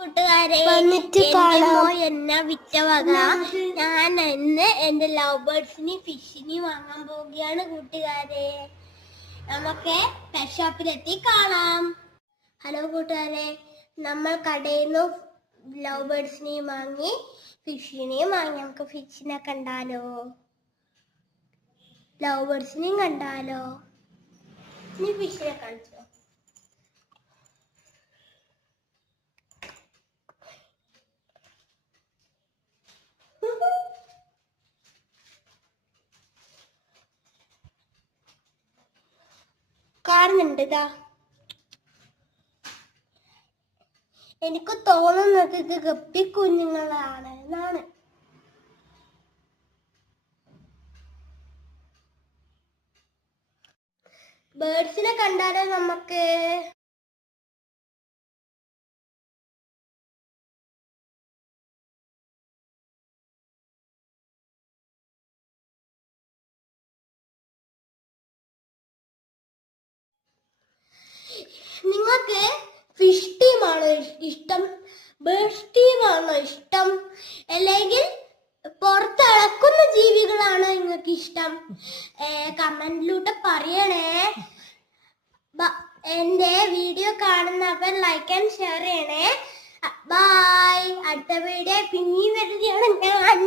കൂട്ടുകാരെ എന്നെ വിറ്റ വക ഞാൻ ഇന്ന് എന്റെ ലവ് ബേർഡ്സിനെയും ഫിഷിനെയും വാങ്ങാൻ പോവുകയാണ് കൂട്ടുകാരെ. നമുക്ക് പെറ്റ് ഷോപ്പിലെത്തി കാണാം. ഹലോ കൂട്ടുകാരെ, നമ്മൾ കടയിൽ നിന്ന് ലവ് ബേർഡ്സിനെയും വാങ്ങി ഫിഷിനെയും വാങ്ങി. നമുക്ക് ഫിഷിനെ കണ്ടാലോ, ലവ് ബേർഡ്സിനെയും കണ്ടാലോ? നീ ഫിഷിനെ കാണിച്ചോ? കാണുന്നുണ്ട്. ഇതാ എനിക്ക് തോന്നുന്നത് ഇത് ഗപ്പി കുഞ്ഞുങ്ങളാണ് എന്നാണ്. ബേർഡ്സിനെ കണ്ടാലോ നമുക്ക്? നിങ്ങൾക്ക് ഫിഷ് ടീമാണോ ഇഷ്ടം, ബേർഡ്സ് ടീമാണോ ഇഷ്ടം, അല്ലെങ്കിൽ പുറത്തിളക്കുന്ന ജീവികളാണോ നിങ്ങൾക്ക് ഇഷ്ടം? കമന്റിലൂടെ പറയണേ. എന്റെ വീഡിയോ കാണുന്നവർ ലൈക്ക് ആൻഡ് ഷെയർ ചെയ്യണേ. ബൈ. അടുത്ത വീഡിയോ പിന്നെയും വരുന്നതാണ് ഞാൻ.